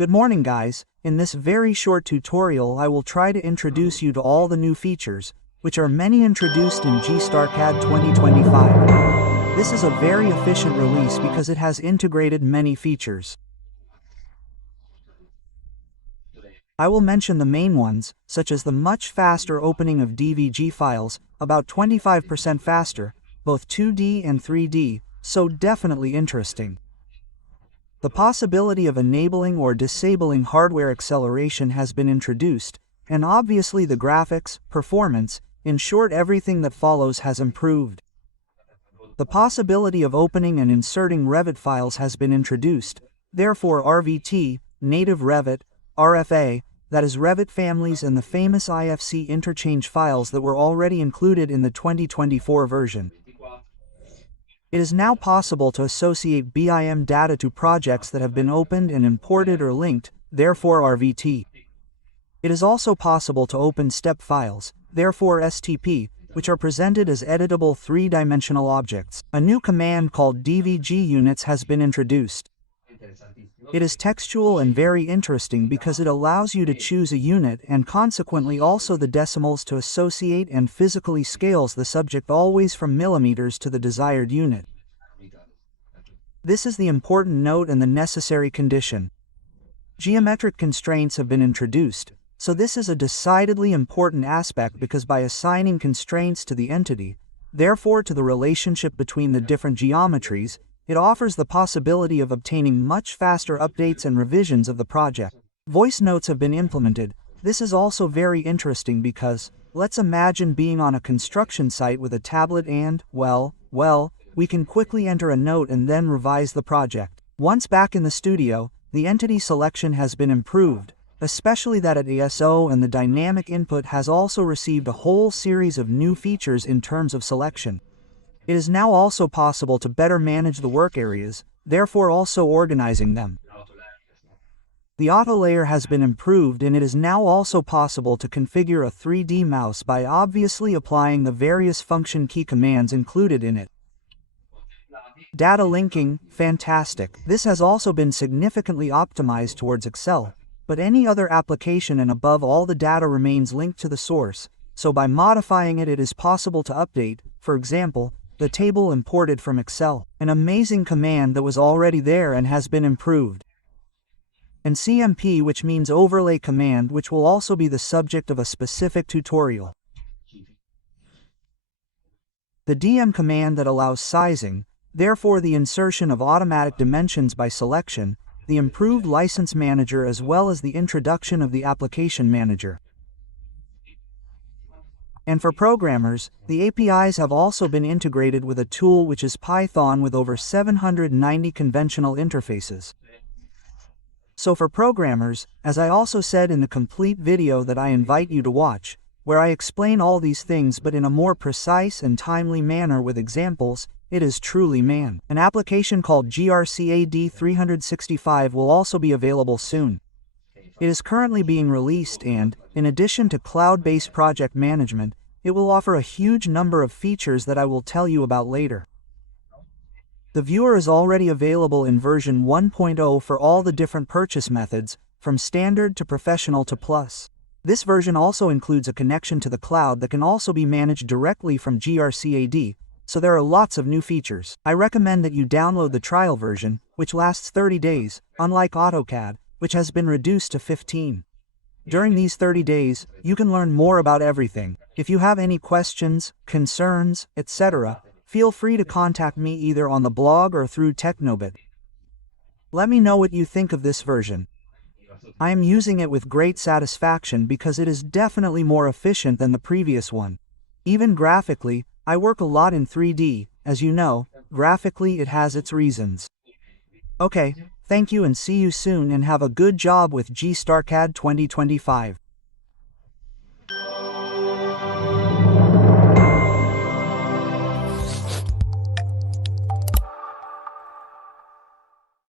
Good morning guys, in this very short tutorial I will try to introduce you to all the new features, which are many introduced in GStarCAD 2025. This is a very efficient release because it has integrated many features. I will mention the main ones, such as the much faster opening of DVG files, about 25% faster, both 2D and 3D, so definitely interesting. The possibility of enabling or disabling hardware acceleration has been introduced, and obviously the graphics, performance, in short everything that follows has improved. The possibility of opening and inserting Revit files has been introduced, therefore RVT, Native Revit, RFA, that is Revit families and the famous IFC interchange files that were already included in the 2024 version. It is now possible to associate BIM data to projects that have been opened and imported or linked, therefore RVT. It is also possible to open step files, therefore STP, which are presented as editable three-dimensional objects. A new command called DVG units has been introduced. It is textual and very interesting because it allows you to choose a unit and consequently also the decimals to associate and physically scales the subject always from millimeters to the desired unit. This is the important note and the necessary condition. Geometric constraints have been introduced, so this is a decidedly important aspect because by assigning constraints to the entity, therefore to the relationship between the different geometries, it offers the possibility of obtaining much faster updates and revisions of the project. Voice notes have been implemented. This is also very interesting because, let's imagine being on a construction site with a tablet and, well, we can quickly enter a note and then revise the project. Once back in the studio, the entity selection has been improved, especially that at ASO, and the dynamic input has also received a whole series of new features in terms of selection. It is now also possible to better manage the work areas, therefore also organizing them. The auto layer has been improved and it is now also possible to configure a 3D mouse by obviously applying the various function key commands included in it. Data linking, fantastic. This has also been significantly optimized towards Excel, but any other application and above all the data remains linked to the source, so by modifying it is possible to update, for example, the table imported from Excel, an amazing command that was already there and has been improved. And CMP, which means overlay command, which will also be the subject of a specific tutorial. The DM command that allows sizing, therefore the insertion of automatic dimensions by selection, the improved license manager as well as the introduction of the application manager. And for programmers, the APIs have also been integrated with a tool which is Python with over 790 conventional interfaces. So for programmers, as I also said in the complete video that I invite you to watch, where I explain all these things but in a more precise and timely manner with examples, it is truly man. An application called GRCAD 365 will also be available soon. It is currently being released and, in addition to cloud-based project management, it will offer a huge number of features that I will tell you about later. The viewer is already available in version 1.0 for all the different purchase methods, from standard to professional to plus. This version also includes a connection to the cloud that can also be managed directly from GRCAD, so there are lots of new features. I recommend that you download the trial version, which lasts 30 days, unlike AutoCAD, which has been reduced to 15. During these 30 days, you can learn more about everything. If you have any questions, concerns, etc., feel free to contact me either on the blog or through Technobit. Let me know what you think of this version. I am using it with great satisfaction because it is definitely more efficient than the previous one. Even graphically, I work a lot in 3D, as you know, graphically it has its reasons. Okay, thank you and see you soon and have a good job with GStarCAD 2025.